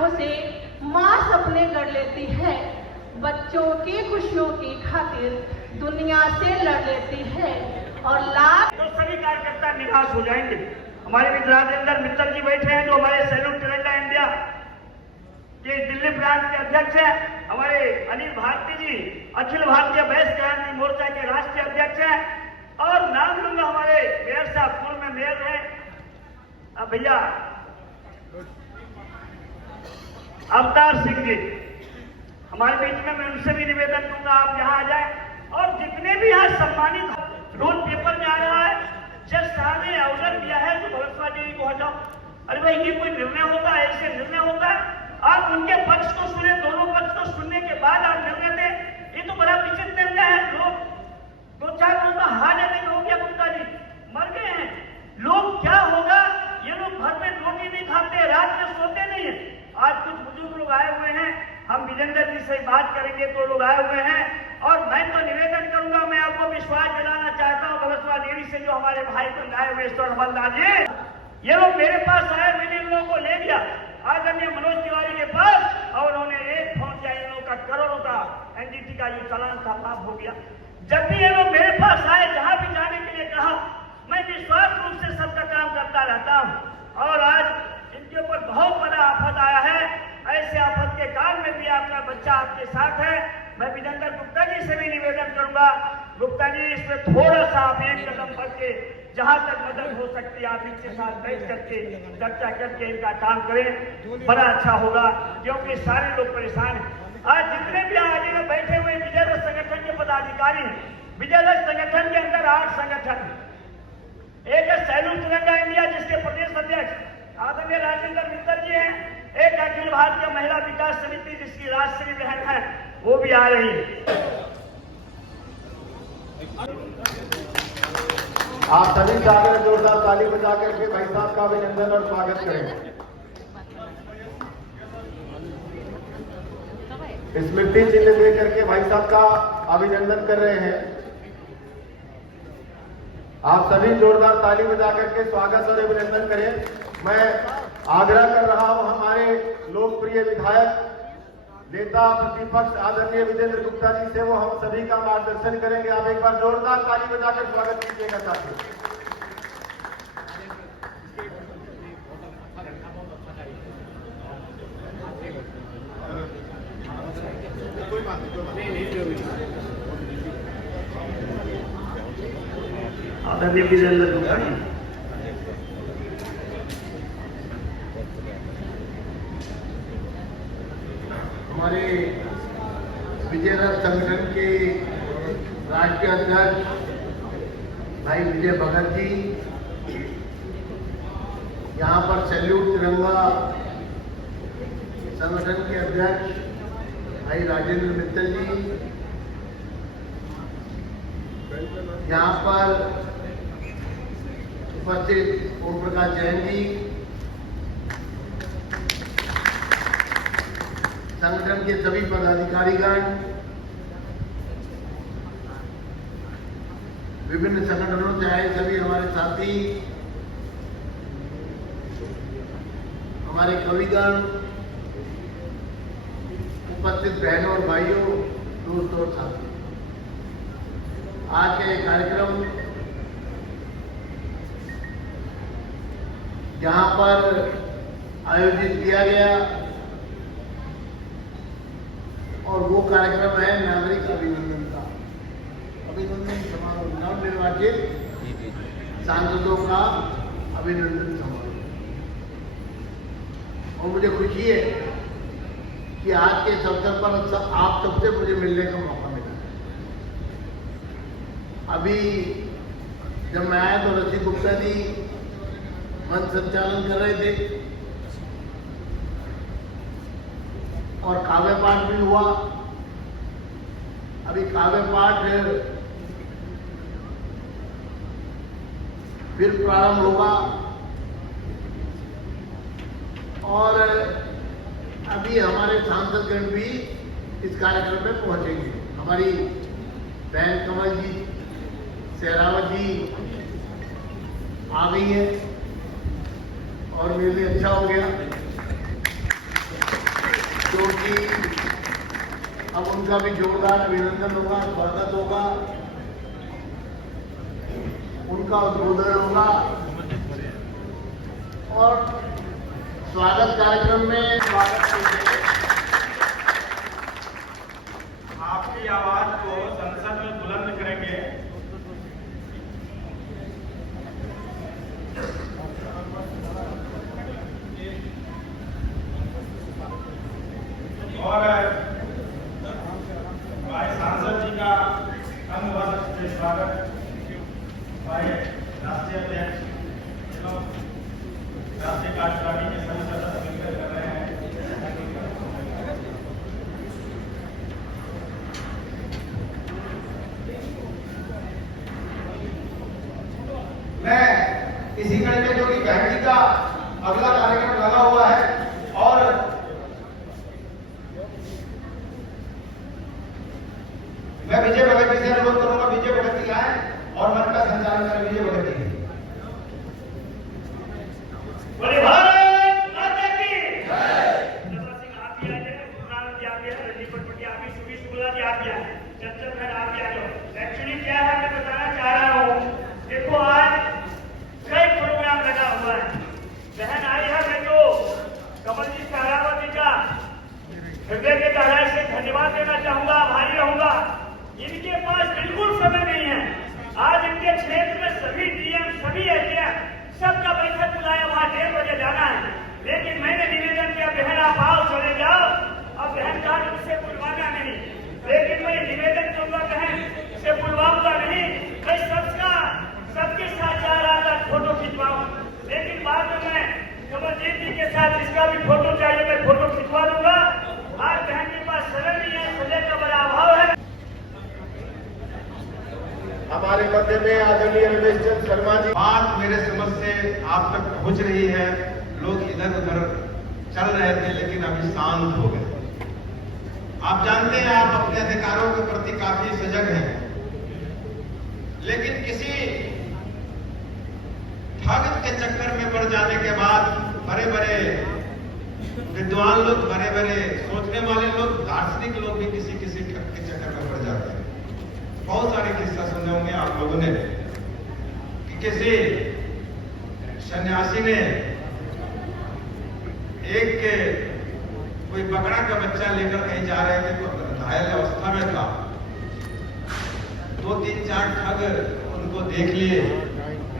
हाथों से माँ सपने गढ़ लेती है, बच्चों की खुशियों की खातिर दुनिया से लड़ लेती है और लाख तो सभी कार्यकर्ता निराश हो जाएंगे। हमारे मित्र राजेंद्र मित्तल जी बैठे हैं जो हमारे सैल्यूट तिरंगा इंडिया के दिल्ली प्रांत के अध्यक्ष हैं। हमारे अनिल भारती जी अखिल भारतीय वैश्य क्रांति मोर्चा के राष्ट्रीय अध्यक्ष हैं। और नाम लूंगा हमारे मेयर साहब, पूर्व में मेयर हैं भैया अवतार सिंह जी हमारे बीच में। मैं उनसे भी निवेदन दूंगा आप यहाँ आ जाए। और जितने भी यहाँ सम्मानित रोल पेपर में आ रहा है, जज साहब ने अवसर दिया है तो भगत जी को हटाओ। अरे भाई ये कोई निर्णय होता है? ऐसे निर्णय होता है? आप उनके पक्ष को सुने, दोनों पक्ष को सुनने के बाद आप निर्णय दें। ये तो बड़ा विचित्र निर्णय है। लोग 2-4 लोगों का हार्ट अटैक हो गया, गुप्ता जी मर गए हैं। लोग क्या होगा? ये लोग घर में रोटी नहीं खाते, रात में सोते नहीं है। आज कुछ बुजुर्ग लोग आए हुए हैं, हम विजेंद्र जी से बात करेंगे तो लोग आए हुए हैं। और मैं तो निवेदन करूंगा, मैं आपको विश्वास दिलाना चाहता हूं बलसवा डेयरी से जो हमारे भाई बंद आए हुए ईश्वर हवलदार जी, ये लोग मेरे पास आए, मैंने इन लोगों को ले लिया आदरणीय मनोज तिवारी के पास और उन्होंने एक फोन किया, इन लोगों का करोड़ों का एनजीटी का जो चालान था माफ हो गया। जब भी ये लोग मेरे पास आए, जहां भी जाने के लिए कहा, मैं विश्वास रूप से सबका काम करता रहता हूं। और आज इनके ऊपर बहुत बड़ा आफत आया है। ऐसे आफत के काल में भी आपका बच्चा आपके साथ है। मैं विजेंद्र गुप्ता जी से भी निवेदन करूंगा, गुप्ता जी इसमें थोड़ा सा आप एक कदम बढ़ के जहां तक मदद हो सकती है आप इनके साथ बैठ करके चर्चा करके इनका काम करें, बड़ा अच्छा होगा। क्योंकि सारे लोग परेशान हैं। आज जितने भी आज में बैठे हुए विजय रथ संगठन के पदाधिकारी, विजय रथ संगठन के अंदर 8 संगठन, एक है सैल्यूट तिरंगा इंडिया जिसके प्रदेश अध्यक्ष आदरणीय राजेंद्र मित्तल जी हैं, एक अखिल भारतीय महिला विकास समिति जिसकी राजश्री बहन है वो भी आ रही है। आप सभी सागर जोरदार ताली बजा करके भाई साहब का अभिनंदन और स्वागत करें। स्मृति चिन्ह दे करके भाई साहब का अभिनंदन कर रहे हैं। आप सभी जोरदार ताली बजा करके स्वागत और अभिनंदन करें। मैं आग्रह कर रहा हूं हमारे लोकप्रिय विधायक नेता प्रतिपक्ष आदरणीय विजेंद्र गुप्ता जी से, वो हम सभी का मार्गदर्शन करेंगे। आप एक बार जोरदार ताली बजाकर स्वागत कीजिएगा साथियों। आदरणीय विजेंद्र गुप्ता जी हमारे विजय रथ संगठन के राष्ट्रीय अध्यक्ष भाई विजय भगत जी, यहाँ पर सैल्यूट तिरंगा संगठन के अध्यक्ष भाई राजेंद्र मित्तल जी, यहाँ पर उपस्थित ओम प्रकाश जैन जी, संगठन के सभी पदाधिकारीगण, विभिन्न संगठनों से आए सभी हमारे साथी, हमारे कविगण, उपस्थित बहनों और भाइयों, दोस्तों और साथियों, आज का ये कार्यक्रम जहां पर आयोजित किया गया और वो कार्यक्रम है नागरिक अभिनंदन का, अभिनंदन समारोह, नवनिर्वाचित सांसदों का अभिनंदन समारोह। और मुझे खुशी है कि आज के इस अवसर पर आप सबसे मुझे मिलने का मौका मिला। अभी जब मैं आया तो रसिक गुप्ता जी मंच संचालन कर रहे थे और काव्य पाठ भी हुआ। अभी काव्य पाठ फिर प्रारंभ होगा और अभी हमारे सांसदगण भी इस कार्यक्रम में पहुंचेंगे। हमारी बहन कमल जी सहरावत जी आ गई है और मेरे लिए अच्छा हो गया। जो कि अब उनका भी जोरदार अभिनंदन होगा, स्वागत होगा, उनका उद्बोधन होगा और स्वागत कार्यक्रम में स्वागत के लिए आपकी आवाज को संसद में बुलंद करेंगे। और हमारे सांसद जी का धन्यवाद से स्वागत हमारे राष्ट्रीय अध्यक्ष एवं राष्ट्रीय कार्यकारिणी के सभी सदस्य मिलकर कर रहे हैं। मैं इसी कड़ी में जो कि बहन जी का अगला कार्यक्रम लगा हुआ है और मैं विजय भगत जी से अनुरोध करूंगा, विजय भगत जी आए और मंच का संचालन करें। विजय भगत जी बोले भारत माता की जय। आप भी आ जाए, पुराना जी आप भी आए, रणदीप पटपटी आप भी, सुबी शुक्ला जी आप भी आए, चंचल बहन आप भी आ जाओ। एक्चुअली क्या है मैं बताना चाह रहा हूँ, देखो आज कई प्रोग्राम लगा हुआ है। बहन आई है, मैं तो कमल जी सहरावत जी का हृदय के गहराई से धन्यवाद देना चाहूंगा, आभारी रहूंगा। इनके पास बिल्कुल समय नहीं है। आज इनके क्षेत्र में सभी डीएम, सभी एसडीएम सबका बैठक बुलाया, वहां 1:30 बजे जाना है। लेकिन मैंने निवेदन किया बहन आप आओ, चले जाओ। अब बहन कहा मुझसे बुलवाना नहीं, लेकिन मैं निवेदन करूंगा बहन से बुलवाऊंगा नहीं। मैं सबके साथ जा रहा था फोटो खिंचवाऊं, लेकिन बाद में मैं कमलजीत जी के साथ जिसका भी फोटो चाहिए मैं फोटो खिंचवा दूंगा। आज बहन के पास समय नहीं है, समय का बड़ा अभाव है। हमारे मध्य में आदरणीय रमेश चंद्र शर्मा जी। बात मेरे समझ से आप तक पहुंच रही है। लोग इधर उधर चल रहे थे लेकिन अभी शांत हो गए। आप जानते हैं आप अपने अधिकारों के प्रति काफी सजग हैं, लेकिन किसी ठग के चक्कर में पड़ जाने के बाद बड़े बड़े विद्वान लोग, बड़े बड़े सोचने वाले लोग, दार्शनिक लोग भी किसी किसी ठग के चक्कर में पड़ जाते हैं। बहुत सारे किस्सा सुने होंगे आप लोगों ने कि किसी सन्यासी ने एक कोई बकरा का बच्चा लेकर कहीं जा रहे थे, तो घायल अवस्था में था। 2-3-4 ठग उनको देख लिए,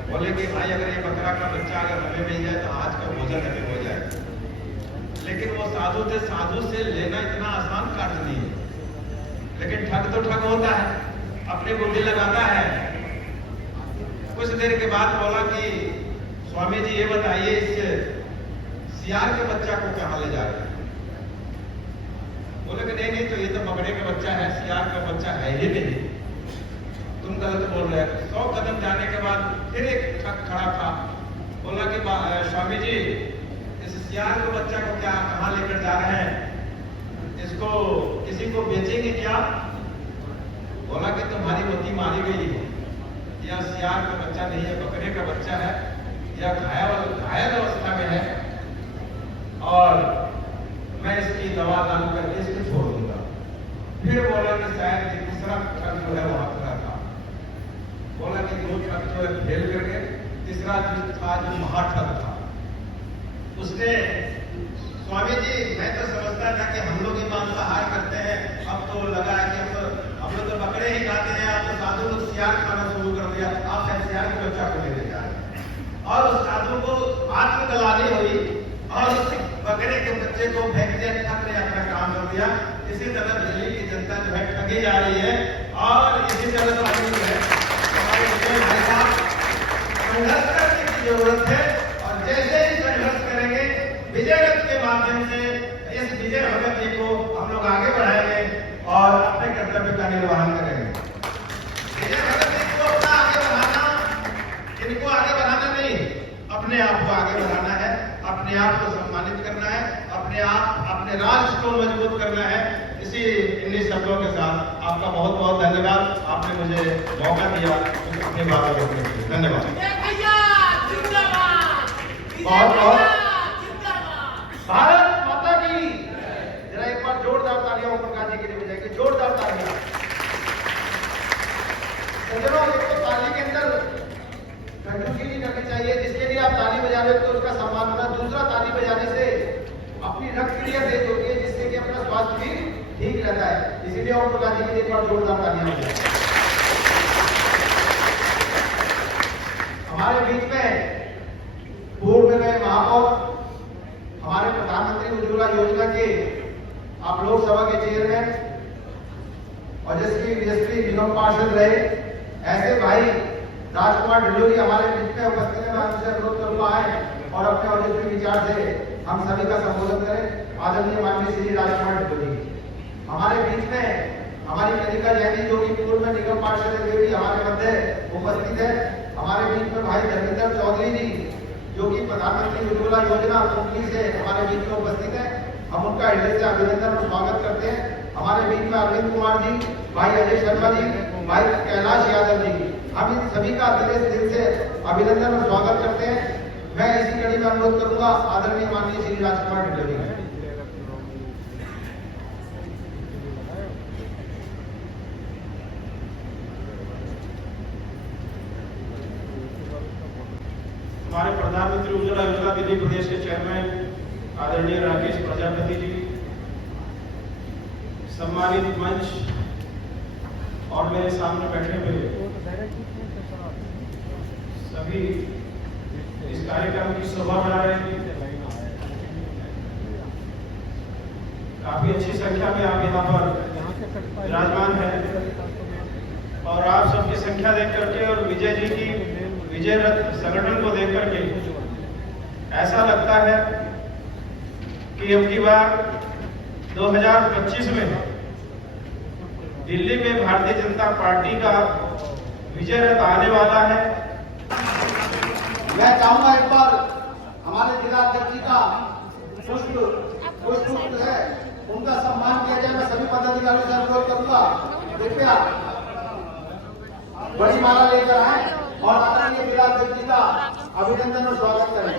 बोले कि भाई अगर ये बकरा का बच्चा अगर हमें मिल जाए तो आज का भोजन हमें हो जाए। लेकिन वो साधु थे, साधु से लेना इतना आसान कार्य नहीं है। लेकिन ठग तो ठग होता है, अपनी बुद्धि लगाता है। कुछ देर के बाद बोला कि स्वामी जी ये बताइए इस सियार के बच्चा को कहाँ ले जा रहे हैं? बोले कि नहीं तो ये तो बकरे का बच्चा है, सियार का बच्चा है ही नहीं, तुम गलत बोल रहे हो। 100 कदम जाने के बाद फिर एक ठग खड़ा था, बोला कि स्वामी जी इस सियार के बच्चा को क्या कहाँ लेकर जा रहे हैं? इसको किसी को बेचेंगे क्या? बोला कि तुम्हारी मती मारी गई है, यह सियार का बच्चा नहीं है, बकरे का बच्चा है, यह घायल अवस्था में है और मैं इसकी दवा दान करके इसको छोड़ दूंगा। फिर बोला कि शायद तीसरा ठग जो है वहां खड़ा था। बोला कि 2 ठग जो है फेल कर गए, तीसरा जो था जो महाठग था, उसने स्वामी जी मैं तो समझता था कि हम लोग ही मांसाहार करते हैं, अब तो लगा है कि हम लोग तो बकरे ही खाते हैं, अब तो साधु लोग सियार खाना शुरू कर दिया, आप सियार के बच्चा को लेकर जा रहे हैं। और उस साधु को आत्मदलाली हुई और उस बकरे के बच्चे को फेंक दिया, ठग ने अपना काम कर दिया। इसी तरह दिल्ली की जनता जो है ठगी जा रही है और इसी तरह तो हमारे भाई साहब संघर्ष करने की जरूरत है और जैसे ही संघर्ष करेंगे विजय रथ के माध्यम से इस विजय भगत जी को हम लोग आगे बढ़ाएंगे और अपने कर्तव्य का निर्वहन करेंगे। विजय भगत जी को अपना आगे बढ़ाना, इनको आगे बढ़ाना नहीं, अपने आप को आगे बढ़ाना है, अपने आप को सम्मानित करना है, अपने आप अपने राष्ट्र को मजबूत करना है। इन्हीं शब्दों के साथ आपका बहुत बहुत धन्यवाद। आपने मुझे मौका दिया अपनी बातों को रखने के लिए। धन्यवाद। बहुत बहुत भारत माता की जरा एक सज्जनों, एक तो ताली के अंदर कंजूसी नहीं करनी चाहिए। जिसके लिए आप ताली बजा रहे हो तो उसका सम्मान होना। दूसरा, ताली बजाने से अपनी रक्त क्रिया तेज होती है, जिससे कि अपना स्वास्थ्य भी ठीक रहता है। इसीलिए ओम प्रकाश जी के लिए एक बार जोरदार तालियां हो जाए। हमारे बीच में पूर्व में गए महापौर, हमारे प्रधानमंत्री उज्ज्वला योजना के आप लोकसभा के चेयरमैन और यशस्वी निगम पार्षद रहे ऐसे भाई राजकुमार ढिल्लोरी हमारे बीच में उपस्थित है। मैं उनसे अनुरोध करूंगा आए और अपने औचित्य विचार से हम सभी का संबोधन करें। आदरणीय माननीय श्री राजकुमार ढिल्लोरी हमारे बीच में, हमारी कनिका जैन जी जो कि पूर्व में निगम पार्षद है, वे भी हमारे मध्य उपस्थित है। हमारे बीच में भाई धर्मेंद्र चौधरी जी जो कि प्रधानमंत्री उज्ज्वला योजना कंपनी से हमारे बीच में उपस्थित है। हम उनका हृदय से अभिनंदन और स्वागत करते हैं। हमारे बीच में अरविंद कुमार जी, भाई अजय शर्मा जी, भाई कैलाश यादव जी, हम इन सभी का दिल से अभिनंदन और स्वागत करते हैं। मैं इसी कड़ी में अनुरोध करूंगा आदरणीय माननीय श्री राजकुमार ढिल्लोरी। हमारे प्रधानमंत्री उज्ज्वला योजना दिल्ली प्रदेश के चेयरमैन आदरणीय राकेश प्रजापति जी, सम्मानित मंच और मेरे सामने बैठे हुए सभी इस कार्यक्रम की शोभा बढ़ा रहे हैं। काफी अच्छी संख्या में आप यहाँ पर विराजमान हैं और आप सबकी संख्या देख करके और विजय जी की विजय रथ संगठन को देख करके ऐसा लगता है कि अब की बार 2025 में दिल्ली में भारतीय जनता पार्टी का विजय रथ आने वाला है। मैं चाहूंगा एक बार हमारे जिला अध्यक्ष जी का पुष्प है उनका सम्मान किया जाए। मैं सभी पदाधिकारियों से अनुरोध करूंगा कृपया बड़ी माला लेकर आए और आदरणीय जिला अध्यक्ष जी का अभिनंदन और स्वागत करें।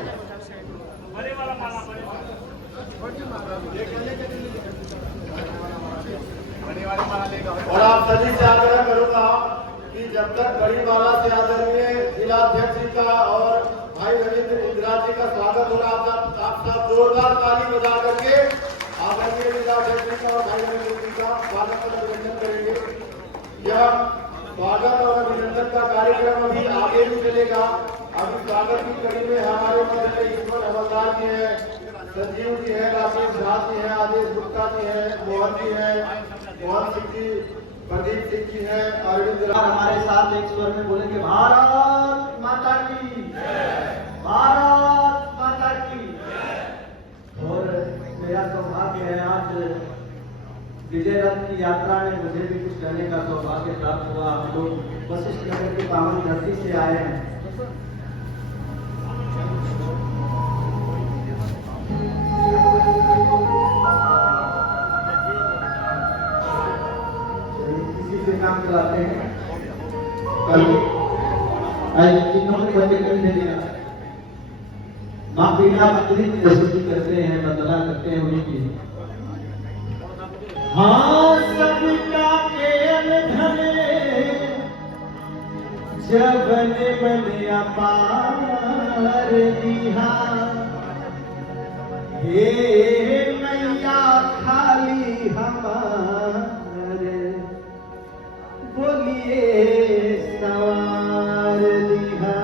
और आप सभी से आग्रह करूंगा कि जब तक बड़ी माला से आदरणीय जिला अध्यक्ष जी का और भाई रविंद्र इंदिरा जी का स्वागत हो रहा, आप सब जोरदार ताली बजा करके आदरणीय जिला अध्यक्ष जी का और भाई रविंद्र जी का स्वागत और अभिनंदन करेंगे। यह स्वागत और अभिनंदन का कार्यक्रम अभी आगे भी चलेगा। अभी स्वागत की कड़ी में हमारे मध्य ईश्वर हवलदार जी हैं, संजीव जी हैं, राकेश झा जी हैं, आदेश गुप्ता जी हैं, मोहन जी हैं, मोहन सिंह जी, प्रदीप सिंह जी हैं, अरविंद हमारे साथ एक स्वर में बोलेंगे भारत माता की, भारत माता की। और मेरा सौभाग्य है आज विजय रथ की यात्रा में मुझे भी कुछ करने का सौभाग्य प्राप्त हुआ। हम लोग वशिष्ठ नगर की पावन धरती से आए हैं। किसी से काम कराते हैं कल चिन्हों में बंद कर देना। माँ बिना मंदिर की प्रस्तुति करते हैं, वंदना करते हैं उन्हीं की। हाँ सबका केल धने जबन मन अपार दिहा, हे मैया खाली हमारे बोलिए सवार दिहा।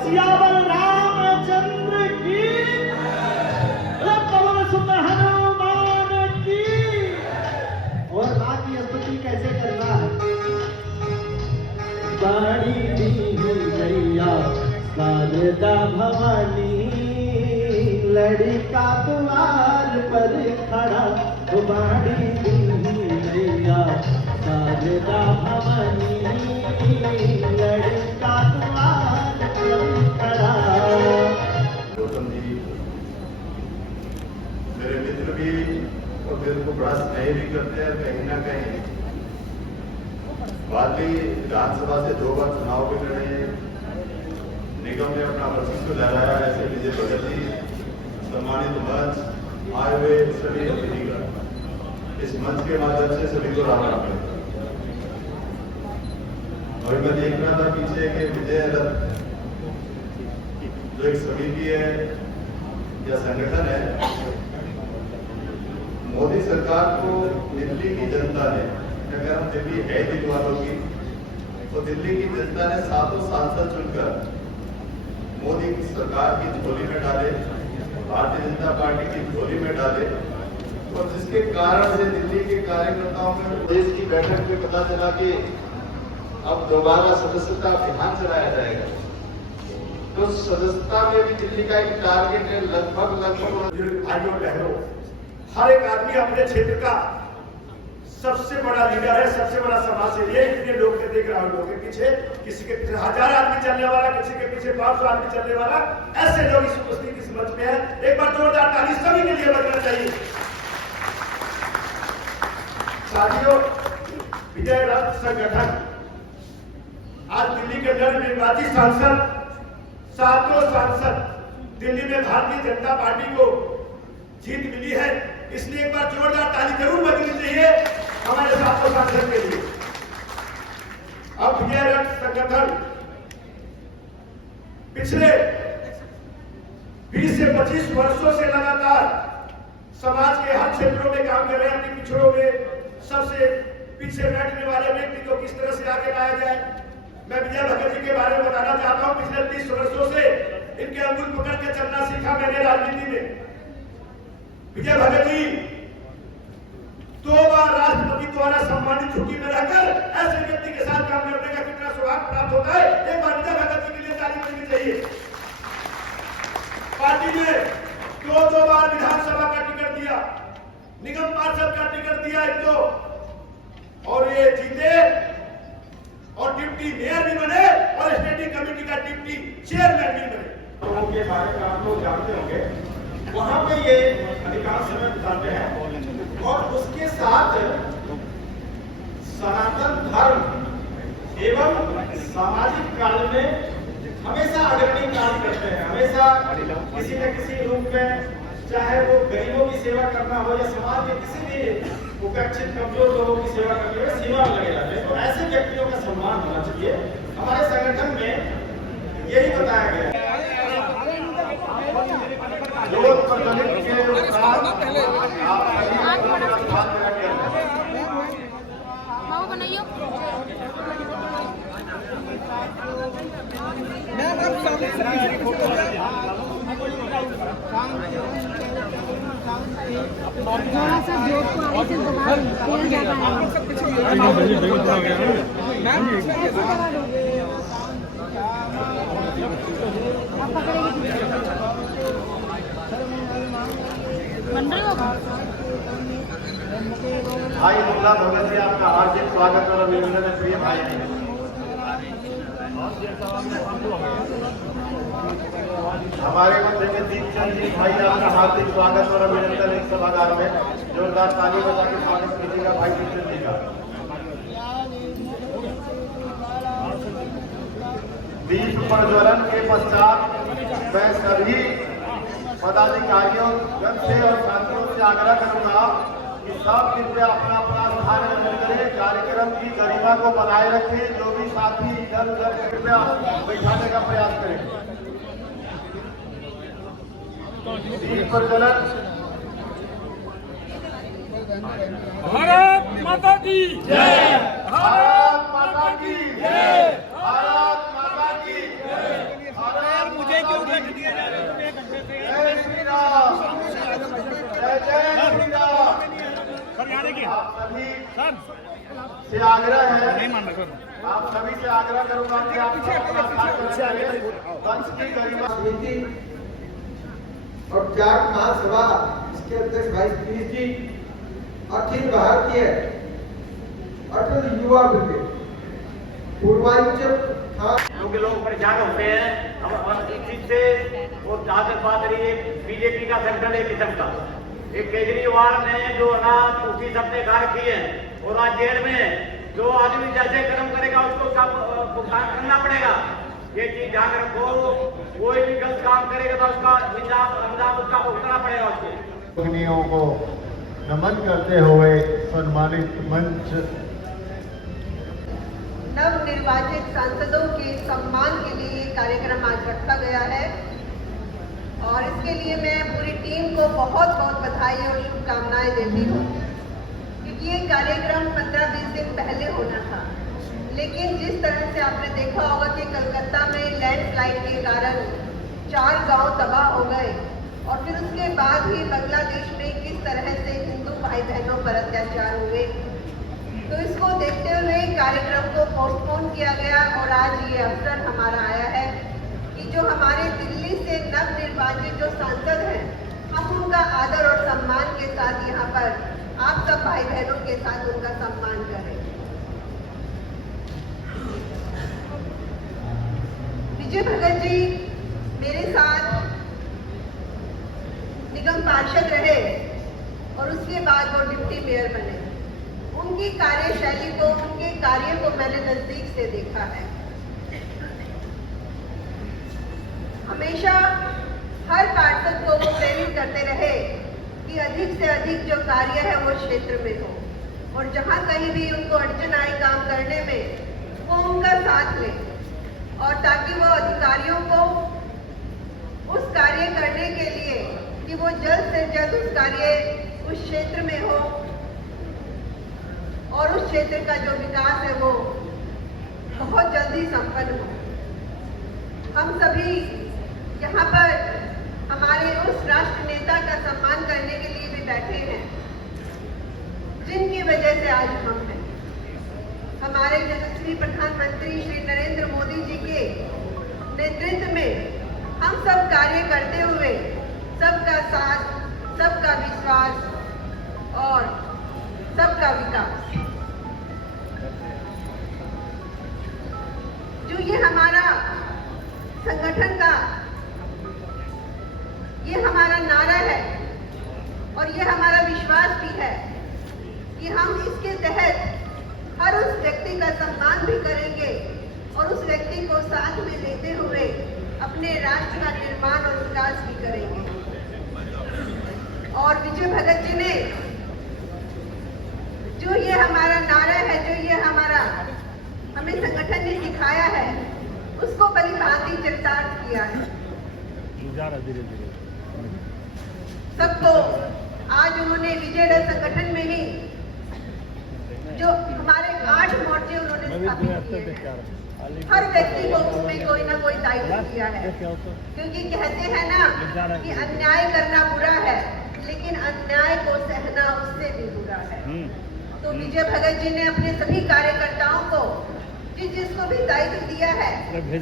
सियावर रामचंद्र की, पवन सुत हनुमान की। और बाकी स्तुति कैसे करना है? बाड़ी दी मैया शारदा भवानी, लड़का द्वार पर खड़ा, बाड़ी दी मैया शारदा भवानी, लड़का द्वार पर खड़ा। गौतम जी मेरे मित्र भी और मेरे को बड़ा स्नेह भी करते हैं। कहीं ना कहीं वाकई विधानसभा से 2 बार चुनाव भी लड़े हैं, निगम में अपना वर्चस्व लहराया। ऐसे विजय भगत जी, सम्मानित मंच आए हुए सभी प्रतिनिधिगण, इस मंच के माध्यम से सभी को राम राम। अभी मैं देख रहा था पीछे के विजय रथ जो एक समिति है या संगठन है, मोदी सरकार को दिल्ली की जनता ने, अगर हम दिल्ली है दिल वालों की, तो दिल्ली की जनता ने 7 सांसद चुनकर मोदी की सरकार की झोली में डाले, भारतीय जनता पार्टी की झोली में डाले, और जिसके कारण से दिल्ली के कार्यकर्ताओं में देश की बैठक में पता चला कि अब दोबारा सदस्यता अभियान चलाया जाएगा। तो सदस्यता में भी दिल्ली का एक टारगेट है, लगभग भाइयों बहनों, हर एक आदमी अपने क्षेत्र का सबसे बड़ा लीडर है, सबसे बड़ा समाज सेवी है। इतने लोग के देख रहा हूं, लोगों के पीछे किसी के पीछे 1000 आदमी चलने वाला, किसी के पीछे 500 आदमी चलने वाला, ऐसे लोग इस उपस्थिति इस मंच में है। एक बार जोरदार ताली सभी के लिए बजना चाहिए। साथियों, विजय रथ संगठन आज दिल्ली के नवनिर्वाचित सांसद 7 सांसद दिल्ली में भारतीय जनता पार्टी को जीत मिली है, इसलिए एक बार जोरदार ताली जरूर बजनी चाहिए हमारे 7 सांसद के लिए। अब विजय रथ संगठन पिछले 20 से 25 वर्षों से लगातार समाज के हर क्षेत्रों में काम कर रहे हैं। अपने पिछड़ों में सबसे पीछे बैठने वाले व्यक्ति को किस तरह से आगे लाया जाए। मैं विजय भगत जी के बारे में बताना चाहता हूं। पिछले 30 वर्षों से इनके अंगुल पकड़ के चलना सीखा मैंने राजनीति में। विजय भगत जी 2 बार राष्ट्रपति द्वारा सम्मानित छुट्टी में रहकर ऐसे व्यक्ति के साथ काम करने का कितना सौभाग्य प्राप्त होता है, एक बार विजय भगत जी के लिए ताली बजनी चाहिए। पार्टी ने 2 बार विधानसभा का टिकट दिया, निगम पार्षद का टिकट दिया इनको, और ये जीते और डिप्टी मेयर भी बने और स्टैंडिंग कमेटी का डिप्टी चेयरमैन भी बने। लोगों के बारे में आप लोग जानते होंगे, वहां पे ये अधिकांश समय बिताते हैं और उसके साथ सनातन धर्म एवं सामाजिक कार्य में हमेशा अग्रणी कार्य करते हैं। हमेशा किसी न किसी रूप में, चाहे वो गरीबों की सेवा करना हो या समाज के किसी भी उपेक्षित कमजोर लोगों की सेवा करने में सीमा में लगे रहते हैं। तो ऐसे व्यक्तियों का सम्मान होना चाहिए। हमारे संगठन में यही बताया गया है। लोक प्रचलित के उपरांत थोड़ा सा जोर को ऐसे दबा दिया भाई मुल्ला भगत जी, आपका हार्दिक स्वागत और अभिनंदन है। प्रिय भाई, हमारे मध्य में दीपचंद जी भाई, आपका हार्दिक स्वागत और अभिनंदन एक सभागार में। जोरदार ताली बजा के स्वागत कीजिएगा भाई दीपचंद जी का। दीप प्रज्वलन के पश्चात मैं सभी पदाधिकारियों से और साथियों से आग्रह करूंगा कि सब कृपया अपना अपना स्थान ग्रहण करें, कार्यक्रम की गरिमा को बनाए रखें। जो भी साथी इधर उधर कृपया बैठाने का प्रयास करें। दीप प्रज्वलन। भारत माता की जय। भारत माता की जय। भारत माता की जय। भारत मुझे क्यों दिया जा रहा है? जय श्री राम। जय जय श्री राम। आप सभी से आग्रह है, आप सभी से आग्रह करूंगा कि आप अपना स्थान करें। वंश की गरिमा और जाट महासभा इसके अध्यक्ष भाई पीस जी, अखिल भारतीय अटल युवा ब्रिगेड पूर्वांचल क्योंकि लोग परेशान होते हैं अब इस चीज से। वो ताकत बात रही है बीजेपी का संगठन एक किस्म का, एक केजरीवाल ने जो अनाज उसी सबने कार्य किए हैं, और आज जेल में जो आदमी जैसे कर्म करेगा उसको सब भुगतान करना पड़ेगा। ये चीज ध्यान रखो, कोई भी गलत काम करेगा तो उसका अंजाम उसका भुगतना पड़ेगा उसको। अग्नियों को नमन करते हुए सम्मानित मंच। नवनिर्वाचित सांसदों के सम्मान के लिए ये कार्यक्रम आज रखा गया है और इसके लिए मैं पूरी टीम को बहुत बहुत बधाई और शुभकामनाएं देती हूँ, क्योंकि ये कार्यक्रम 15-20 दिन पहले होना था, लेकिन जिस तरह से आपने देखा होगा कि कलकत्ता में लैंडस्लाइड के कारण 4 गांव तबाह हो गए और फिर उसके बाद ही बांग्लादेश में किस तरह से हिंदू भाई बहनों पर अत्याचार हुए, तो इसको देखते हुए कार्यक्रम को पोस्टपोन किया गया और आज ये अवसर हमारा आया है कि जो हमारे दिल्ली से नवनिर्वाचित जो सांसद हैं, हम उनका आदर और सम्मान के साथ यहाँ पर आप सब भाई बहनों के साथ उनका सम्मान करें। विजय भगत जी मेरे साथ निगम पार्षद रहे और उसके बाद वो डिप्टी मेयर बने। उनकी कार्यशैली को, उनके कार्य को मैंने नजदीक से देखा है। हमेशा हर पार्षद को वो प्रेरित करते रहे कि अधिक से अधिक जो कार्य है वो क्षेत्र में हो और जहाँ कहीं भी उनको अड़चन आए काम करने में वो उनका साथ ले और ताकि वो अधिकारियों को उस कार्य करने के लिए कि वो जल्द से जल्द उस कार्य उस क्षेत्र में हो और उस क्षेत्र का जो विकास है वो बहुत जल्दी संपन्न हो। हम सभी यहाँ पर हमारे उस राष्ट्र नेता का सम्मान करने के लिए भी बैठे हैं जिनकी वजह से आज हम हैं। हमारे यशस्वी प्रधानमंत्री श्री नरेंद्र मोदी जी के नेतृत्व में हम सब कार्य करते हुए सबका साथ, सबका विश्वास और सबका विकास, जो ये हमारा संगठन का ये हमारा नारा है और ये हमारा विश्वास भी है कि हम इसके तहत हर उस व्यक्ति का सम्मान भी करेंगे और उस व्यक्ति को साथ में लेते हुए अपने राष्ट्र का निर्माण और विकास भी करेंगे। और विजय भगत जी ने जो ये हमारा नारा है, जो ये हमारा हमें संगठन ने सिखाया है, उसको बड़ी भांति चरितार्थ किया है। सबको आज उन्होंने विजय रथ संगठन में ही जो हमारे 8 मोर्चे उन्होंने स्थापित किए हैं, हर व्यक्ति को उसमें कोई ना कोई दायित्व दिया है, क्योंकि कहते हैं ना कि अन्याय करना बुरा है लेकिन अन्याय को सहना उससे भी बुरा है। तो विजय भगत जी ने अपने सभी कार्यकर्ताओं को जिसको भी दायित्व दिया है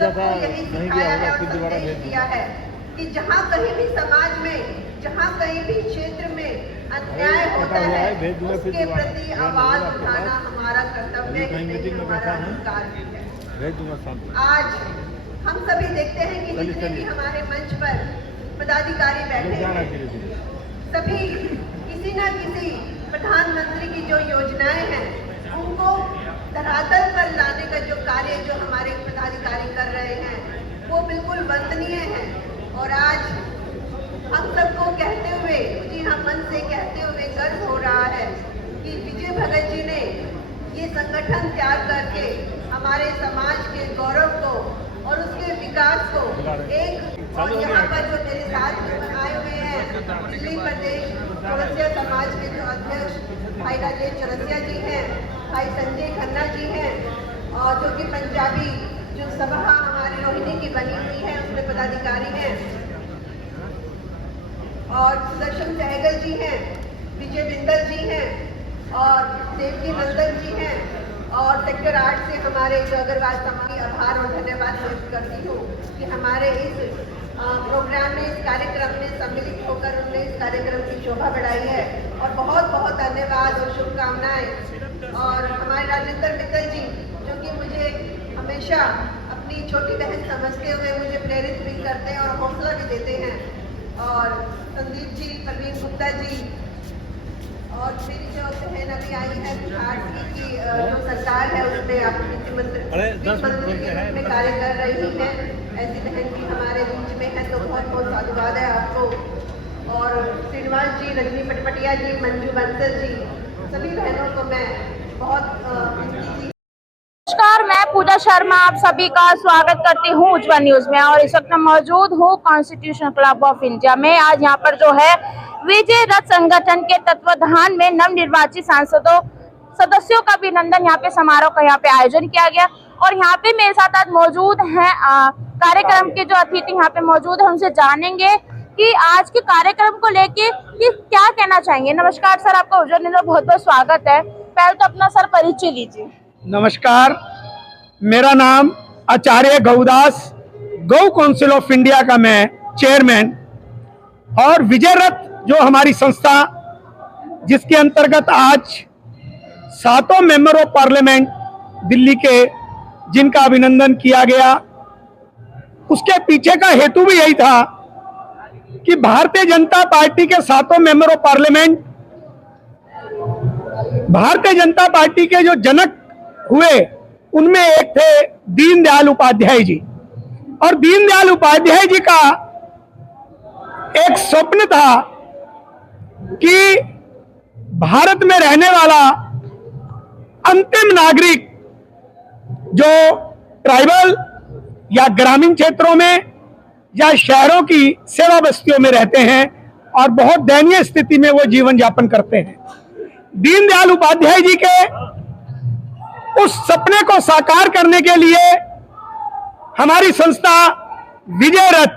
सबको यही सिखाया है और संदेश दिया है कि जहाँ कहीं भी समाज में, जहाँ कहीं भी क्षेत्र में अन्याय होता है उसके प्रति आवाज उठाना हमारा कर्तव्य है, हमारा अधिकार भी है। आज हम सभी देखते हैं कि जितने भी हमारे मंच पर पदाधिकारी बैठे हैं, सभी किसी न किसी प्रधानमंत्री की जो योजनाएं हैं उनको धरातल पर लाने का जो कार्य जो हमारे पदाधिकारी कर रहे हैं वो बिल्कुल वंदनीय है। और आज हम सबको कहते हुए, जी हाँ, मन से कहते हुए गर्व हो रहा है कि विजय भगत जी ने ये संगठन त्याग करके हमारे समाज के गौरव को और उसके विकास को एक, और यहाँ पर जो मेरे साथ आए हुए हैं दिल्ली प्रदेश चौरसिया समाज के जो अध्यक्ष भाई राजेश चौरसिया जी हैं, भाई संजय खन्ना जी हैं, और जो कि पंजाबी जो सभा हमारी रोहिणी की बनी हुई है उसमें पदाधिकारी हैं, और सुदर्शन सहगल जी हैं, विजय बिंदल जी हैं और देवकी नंदन जी हैं, और सेक्टर 8 से हमारे जो अग्रवाल समाज आभार और धन्यवाद व्यक्त करती हूँ कि हमारे इस प्रोग्राम में, इस कार्यक्रम में सम्मिलित होकर उन्होंने इस कार्यक्रम की शोभा बढ़ाई है। और बहुत बहुत धन्यवाद और शुभकामनाएं। और हमारे राजेंद्र मित्तल जी जो कि मुझे हमेशा अपनी छोटी बहन समझते हुए मुझे प्रेरित भी करते हैं और हौसला भी देते हैं, और संदीप जी, प्रवीण गुप्ता जी, और मेरी जो बहन अभी आई है बिहार की जो सरकार है उसमें आप मंत्री में कार्य कर रही है, ऐसी बहन भी हमारे बीच में है, तो बहुत बहुत साधुवाद है आपको। और श्रीनिवास जी, रजनी पटपटिया जी, मंजू बंसल जी, सभी बहनों को मैं बहुत नमस्कार, मैं पूजा शर्मा आप सभी का स्वागत करती हूँ उज्जवल न्यूज में। और इस वक्त मैं मौजूद हूँ कॉन्स्टिट्यूशन क्लब ऑफ इंडिया में। आज यहाँ पर जो है विजय रथ संगठन के तत्वाधान में नवनिर्वाचित सदस्यों का अभिनंदन यहाँ पे समारोह का यहाँ पे आयोजन किया गया। और यहाँ पे मेरे साथ आज मौजूद हैं कार्यक्रम के जो अतिथि यहाँ पे मौजूद है, उनसे जानेंगे कि आज के कार्यक्रम को लेके कि क्या कहना चाहेंगे। नमस्कार सर, आपका उज्जवल न्यूज में बहुत बहुत स्वागत है। पहले तो अपना सर परिचय लीजिए। नमस्कार, मेरा नाम आचार्य गौदास, गौ काउंसिल ऑफ इंडिया का मैं चेयरमैन। और विजय रथ जो हमारी संस्था जिसके अंतर्गत आज 7 मेंबर ऑफ पार्लियामेंट दिल्ली के जिनका अभिनंदन किया गया, उसके पीछे का हेतु भी यही था कि भारतीय जनता पार्टी के 7 member of parliament Bharatiya Janata party के जो जनक हुए उनमें एक थे दीनदयाल उपाध्याय जी। और दीनदयाल उपाध्याय जी का एक स्वप्न था कि भारत में रहने वाला अंतिम नागरिक जो ट्राइबल या ग्रामीण क्षेत्रों में या शहरों की सेवा बस्तियों में रहते हैं और बहुत दयनीय स्थिति में वो जीवन यापन करते हैं, दीनदयाल उपाध्याय जी के उस सपने को साकार करने के लिए हमारी संस्था विजय रथ,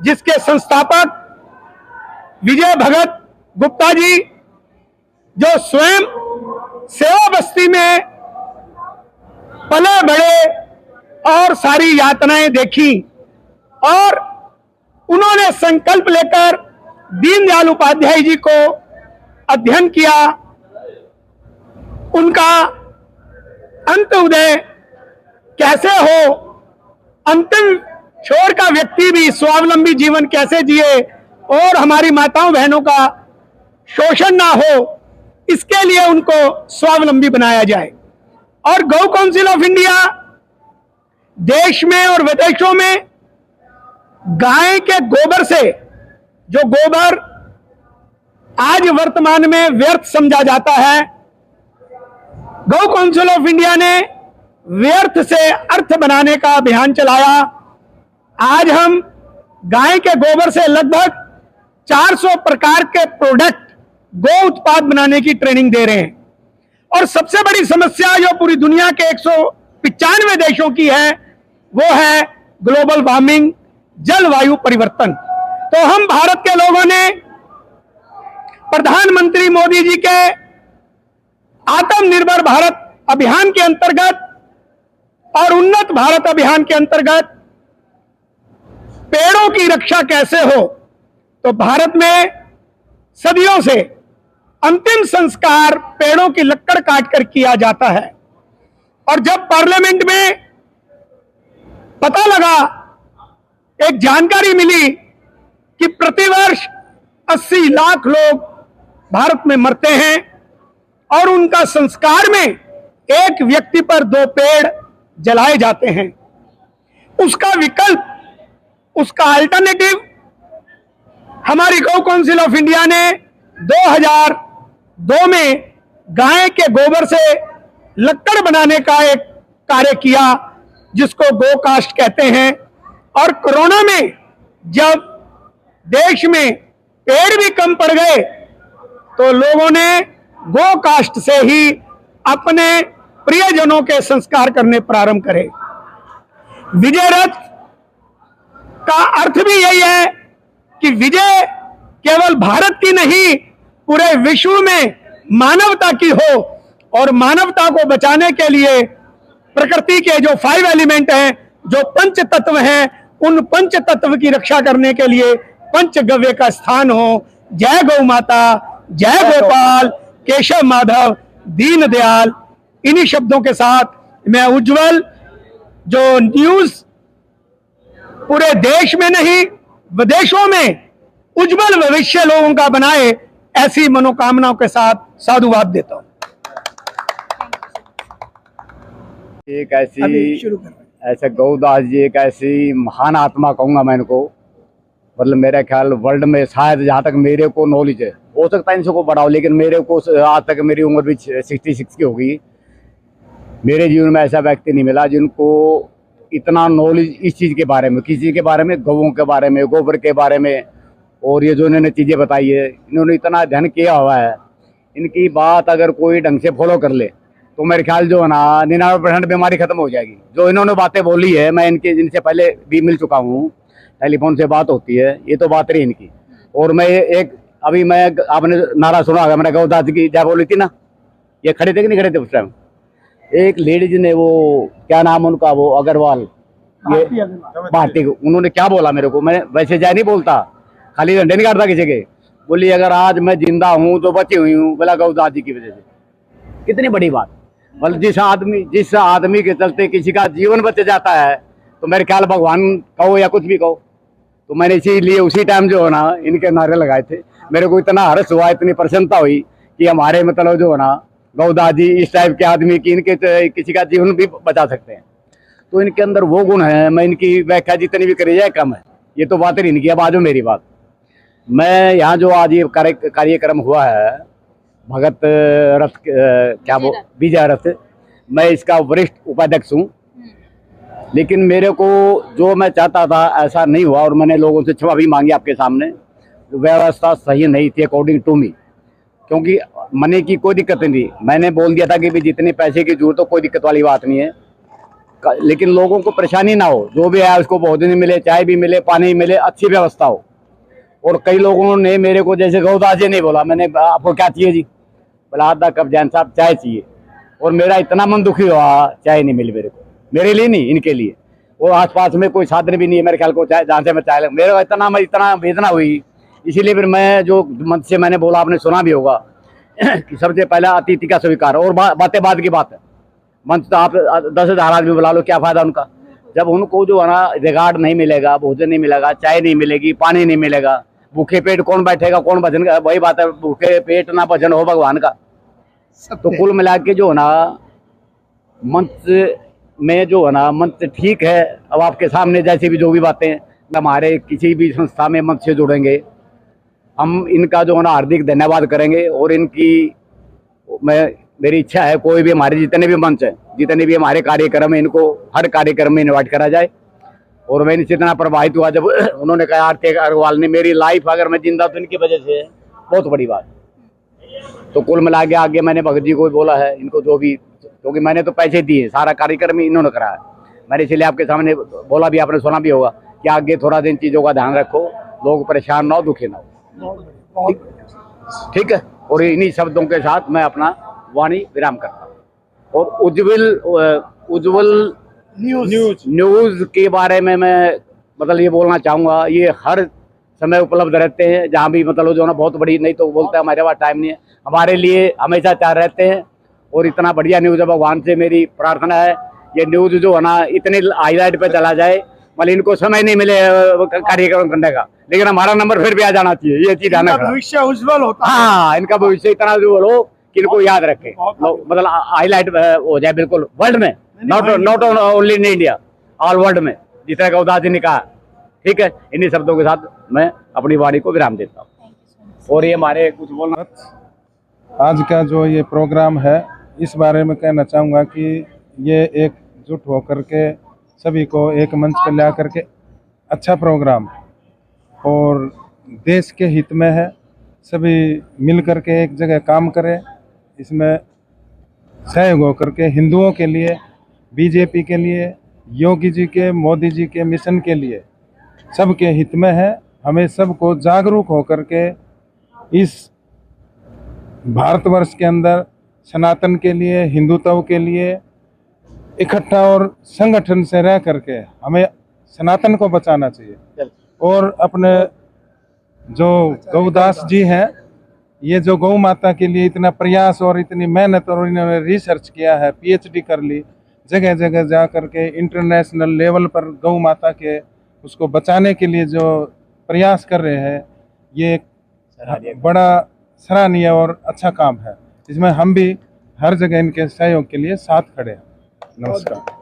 जिसके संस्थापक विजय भगत गुप्ता जी, जो स्वयं सेवा बस्ती में पले बड़े और सारी यातनाएं देखी, और उन्होंने संकल्प लेकर दीनदयाल उपाध्याय जी को अध्ययन किया। उनका अंत उदय कैसे हो, अंतिम छोर का व्यक्ति भी स्वावलंबी जीवन कैसे जिए और हमारी माताओं बहनों का शोषण ना हो, इसके लिए उनको स्वावलंबी बनाया जाए। और गौ काउंसिल ऑफ इंडिया देश में और विदेशों में गाय के गोबर से, जो गोबर आज वर्तमान में व्यर्थ समझा जाता है, गौ काउंसिल ऑफ इंडिया ने व्यर्थ से अर्थ बनाने का अभियान चलाया। आज हम गाय के गोबर से लगभग 400 प्रकार के प्रोडक्ट गौ उत्पाद बनाने की ट्रेनिंग दे रहे हैं। और सबसे बड़ी समस्या जो पूरी दुनिया के 195 देशों की है वो है ग्लोबल वार्मिंग, जलवायु परिवर्तन। तो हम भारत के लोगों ने प्रधानमंत्री मोदी जी के आत्मनिर्भर भारत अभियान के अंतर्गत और उन्नत भारत अभियान के अंतर्गत पेड़ों की रक्षा कैसे हो, तो भारत में सदियों से अंतिम संस्कार पेड़ों की लकड़ काटकर किया जाता है। और जब पार्लियामेंट में पता लगा, एक जानकारी मिली कि प्रतिवर्ष 80 लाख लोग भारत में मरते हैं और उनका संस्कार में एक व्यक्ति पर 2 पेड़ जलाए जाते हैं, उसका विकल्प, उसका अल्टरनेटिव हमारी गौ काउंसिल ऑफ इंडिया ने 2002 में गाय के गोबर से लकड़ बनाने का एक कार्य किया जिसको गो कास्ट कहते हैं। और कोरोना में जब देश में पेड़ भी कम पड़ गए तो लोगों ने गो कास्ट से ही अपने प्रियजनों के संस्कार करने प्रारंभ करे। विजय रथ का अर्थ भी यही है कि विजय केवल भारत की नहीं, पूरे विश्व में मानवता की हो। और मानवता को बचाने के लिए प्रकृति के जो 5 एलिमेंट हैं, जो पंच तत्व हैं, उन पंच तत्व की रक्षा करने के लिए पंचगव्य का स्थान हो। जय गौ माता, जय गोपाल, केशव माधव, दीन दयाल। इन्हीं शब्दों के साथ मैं उज्जवल जो न्यूज पूरे देश में नहीं विदेशों में उज्जवल भविष्य लोगों का बनाए, ऐसी मनोकामनाओं के साथ साधुवाद देता हूं। एक ऐसे गौदास जी एक ऐसी महान आत्मा कहूंगा मैं इनको, मतलब मेरा ख्याल वर्ल्ड में शायद जहाँ तक मेरे को नॉलेज है, हो सकता है इनको बढ़ाओ, लेकिन मेरे को आज तक मेरी उम्र भी 66 की होगी। मेरे जीवन में ऐसा व्यक्ति नहीं मिला जिनको इतना नॉलेज इस चीज़ के बारे में, किसी के बारे में, गौों के बारे में, गोबर के बारे में, और ये जो इन्होंने चीज़ें बताई है, इन्होंने इतना अध्ययन किया हुआ है। इनकी बात अगर कोई ढंग से फॉलो कर ले तो मेरे ख्याल जो है ना 99% बीमारी खत्म हो जाएगी। जो इन्होंने बातें बोली है, मैं इनसे पहले भी मिल चुका हूँ, टेलीफोन से बात होती है, ये तो बात रही इनकी। और मैं आपने नारा सुना होगा, मैंने गौदास की जय बोली थी ना, ये खड़े थे कि नहीं खड़े थे उस टाइम? एक लेडीज ने, वो क्या नाम उनका, वो अग्रवाल, ये भारती, उन्होंने क्या बोला मेरे को, मैं वैसे जय नहीं बोलता, खाली झंडे नहीं काटता किसी के। बोली अगर आज मैं जिंदा हूँ तो बची हुई हूँ बोला गौदास जी की वजह से। कितनी बड़ी बात। मतलब जिस आदमी के चलते किसी का जीवन बच जाता है तो मेरे ख्याल भगवान कहो या कुछ भी कहो। तो मैंने इसीलिए उसी टाइम जो है ना इनके नारे लगाए थे। मेरे को इतना हर्ष हुआ, इतनी प्रसन्नता हुई कि हमारे मतलब जो है ना गौदास जी इस टाइप के आदमी की, इनके किसी का जीवन भी बचा सकते हैं। तो इनके अंदर वो गुण है, मैं इनकी व्याख्या जितनी भी करी जाए कम है। ये तो बात ही नहीं की। अब आज मेरी बात, मैं यहाँ जो आज ये कार्यक्रम हुआ है भगत रथ, विजय रथ, मैं इसका वरिष्ठ उपाध्यक्ष हूँ। लेकिन मेरे को जो मैं चाहता था ऐसा नहीं हुआ और मैंने लोगों से क्षमा भी मांगी आपके सामने। व्यवस्था सही नहीं थी अकॉर्डिंग टू मी, क्योंकि मनी की कोई दिक्कत नहीं थी। मैंने बोल दिया था कि भी जितने पैसे की जरूरत हो कोई दिक्कत वाली बात नहीं है, लेकिन लोगों को परेशानी ना हो। जो भी है उसको भोजन मिले, चाय भी मिले, पानी भी मिले, अच्छी व्यवस्था हो। और कई लोगों ने मेरे को, जैसे गौदास जी नहीं बोला, मैंने आपको क्या चाहिए जी, बोला आधा कप जैन साहब चाय चाहिए। और मेरा इतना मन दुखी हुआ, चाय नहीं मिली मेरे को, मेरे लिए नहीं इनके लिए। और आसपास में कोई साधन भी नहीं है मेरे ख्याल को चाय जहाँ से मैं चाय, मेरे को इतना वेदना हुई। इसीलिए फिर मैं जो मंच से मैंने बोला, आपने सुना भी होगा कि सबसे पहला अतिथि का स्वीकार। और बातें बाद की बात है। मंच तो आप 10,000 आदमी बुला लो, क्या फायदा उनका जब उनको जो है ना रिगार्ड नहीं मिलेगा, भोजन नहीं मिलेगा, चाय नहीं मिलेगी, पानी नहीं मिलेगा। भूखे पेट कौन बैठेगा, कौन भजन का? वही बात है, भूखे पेट ना भजन हो भगवान का। तो कुल मिला के जो है ना मंच में जो है ना मंच ठीक है। अब आपके सामने जैसे भी जो भी बातें हमारे किसी भी संस्था में मंच से जुड़ेंगे, हम इनका जो है ना हार्दिक धन्यवाद करेंगे। और मेरी इच्छा है कोई भी हमारे जितने भी मंच हैं, जितने भी हमारे कार्यक्रम है, इनको हर कार्यक्रम में इन्वाइट करा जाए। और मैं इनसे इतना प्रभावित हुआ जब उन्होंने कहा आरती अग्रवाल ने मेरी लाइफ अगर मैं जिंदा तो इनकी वजह से है, बहुत बड़ी बात। तो कुल मिला के आगे मैंने भगत जी को बोला है, इनको जो भी, क्योंकि मैंने तो पैसे दिए, सारा कार्यक्रम इन्होंने कराया। मैंने इसलिए आपके सामने बोला भी, आपने सुना भी होगा कि आगे थोड़ा दिन चीज़ों का ध्यान रखो, लोग परेशान ना हो, दुखी ना हो। ठीक है। और इन्हीं शब्दों के साथ मैं अपना वाणी विराम करता हूँ। और उज्जवल न्यूज़ के बारे में मैं मतलब ये बोलना चाहूँगा, ये हर समय उपलब्ध रहते हैं, जहाँ भी मतलब जो ना बहुत बड़ी, नहीं तो बोलते हैं हमारे पास टाइम नहीं है, हमारे लिए हमेशा तैयार रहते हैं। और इतना बढ़िया न्यूज़ है, भगवान से मेरी प्रार्थना है ये न्यूज़ जो है ना इतनी हाईलाइट पे चला जाए, मतलब इनको समय नहीं मिले कार्यक्रम करने का, लेकिन हमारा नंबर फिर भी आ जाना चाहिए। ये चीज आना, भविष्य उज्जवल होता है। हाँ, इनका भविष्य इतना उज्जवल हो कि इनको याद रखे, मतलब हाईलाइट हो जाए बिल्कुल वर्ल्ड में, not only in India, all world में, जिस तरह गौदास जी ने कहा। ठीक है। इन्हीं शब्दों के साथ मैं अपनी वाणी को विराम देता हूँ। और ये हमारे कुछ बोलना, आज का जो ये प्रोग्राम है इस बारे में कहना चाहूँगा कि ये एकजुट होकर के सभी को एक मंच पर ला करके अच्छा प्रोग्राम और देश के हित में है। सभी मिल कर के एक जगह काम करें, इसमें सहयोग होकर के हिंदुओं के लिए, बीजेपी के लिए, योगी जी के, मोदी जी के मिशन के लिए सबके हित में है। हमें सबको जागरूक होकर के इस भारतवर्ष के अंदर सनातन के लिए, हिंदुत्व के लिए इकट्ठा और संगठन से रह करके हमें सनातन को बचाना चाहिए। और अपने जो गौदास जी हैं, ये जो गौ माता के लिए इतना प्रयास और इतनी मेहनत और इन्होंने रिसर्च किया है, पीएचडी कर ली, जगह जगह जा कर के इंटरनेशनल लेवल पर गौ माता के उसको बचाने के लिए जो प्रयास कर रहे हैं, ये एक बड़ा सराहनीय और अच्छा काम है। इसमें हम भी हर जगह इनके सहयोग के लिए साथ खड़े हैं। नमस्कार।